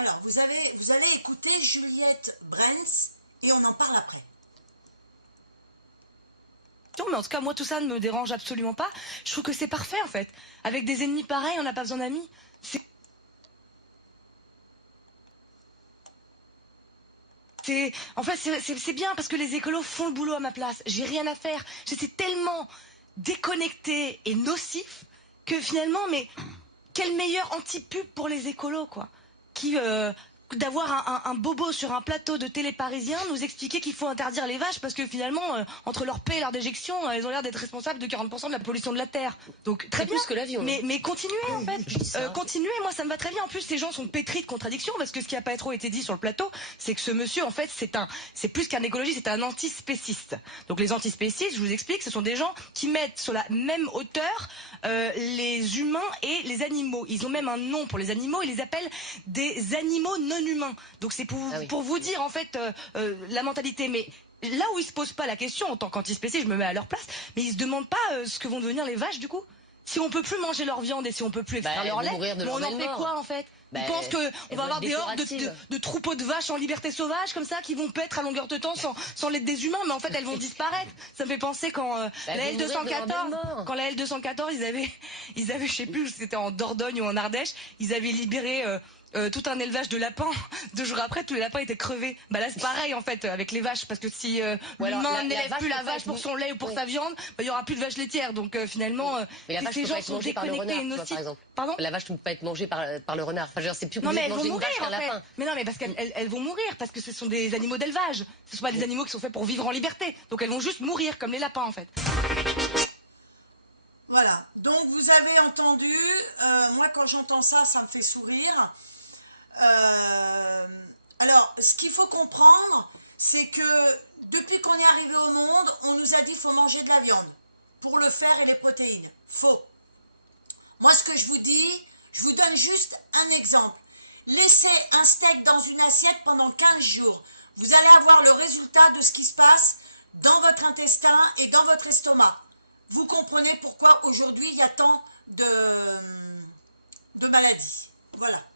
Alors, vous allez écouter Juliette Brens et on en parle après. Mais en tout cas, moi, tout ça ne me dérange absolument pas. Je trouve que c'est parfait, en fait. Avec des ennemis pareils, on n'a pas besoin d'amis. En fait, c'est bien parce que les écolos font le boulot à ma place. J'ai rien à faire. J'étais tellement déconnecté et nocif que finalement, mais quel meilleur anti-pub pour les écolos, quoi. Qui, d'avoir un bobo sur un plateau de télé parisien nous expliquer qu'il faut interdire les vaches parce que finalement, entre leur paix et leur déjection, elles ont l'air d'être responsables de 40% de la pollution de la Terre. Donc très bien. Plus que l'avion. Mais continuez en fait. Continuez, moi ça me va très bien. En plus, ces gens sont pétris de contradictions parce que ce qui n'a pas trop été dit sur le plateau, c'est que ce monsieur, en fait, c'est plus qu'un écologiste, c'est un antispéciste. Donc les antispécistes, je vous explique, ce sont des gens qui mettent sur la même hauteur les humains et les animaux. Ils ont même un nom pour les animaux, ils les appellent des animaux non humains. Donc c'est pour vous dire en fait la mentalité. Mais là où ils se posent pas la question en tant qu'antispéciste, je me mets à leur place, mais ils se demandent pas ce que vont devenir les vaches du coup. Si on peut plus manger leur viande et si on peut plus extraire leur lait, on en fait quoi en fait? Ils pensent qu'on va avoir des hordes de troupeaux de vaches en liberté sauvage comme ça qui vont paître à longueur de temps sans l'aide des humains, mais en fait elles vont disparaître. Ça me fait penser quand la L214, ils avaient, je sais plus, c'était en Dordogne ou en Ardèche, ils avaient libéré tout un élevage de lapins. 2 jours après, tous les lapins étaient crevés. Bah là, c'est pareil en fait avec les vaches, parce que si l'humain n'élève plus la vache pour son lait ou pour sa viande, il y aura plus de vaches laitières. Donc finalement, mais la vache ces peut gens pas être sont mangée par le déconnectés et renard, nocifs. par exemple. Pardon? La vache ne peut pas être mangée par le renard. Enfin, c'est plus Non mais obligé de elles vont manger une mourir vache qu'un en fait. lapin. Mais non mais parce qu'elles vont mourir parce que ce sont des animaux d'élevage. Ce sont pas des animaux qui sont faits pour vivre en liberté. Donc elles vont juste mourir comme les lapins en fait. Voilà, donc vous avez entendu, moi quand j'entends ça, ça me fait sourire. Alors, ce qu'il faut comprendre, c'est que depuis qu'on est arrivé au monde, on nous a dit qu'il faut manger de la viande pour le fer et les protéines. Faux. Moi, ce que je vous dis, je vous donne juste un exemple. Laissez un steak dans une assiette pendant 15 jours. Vous allez avoir le résultat de ce qui se passe dans votre intestin et dans votre estomac. Vous comprenez pourquoi aujourd'hui il y a tant de maladies. Voilà.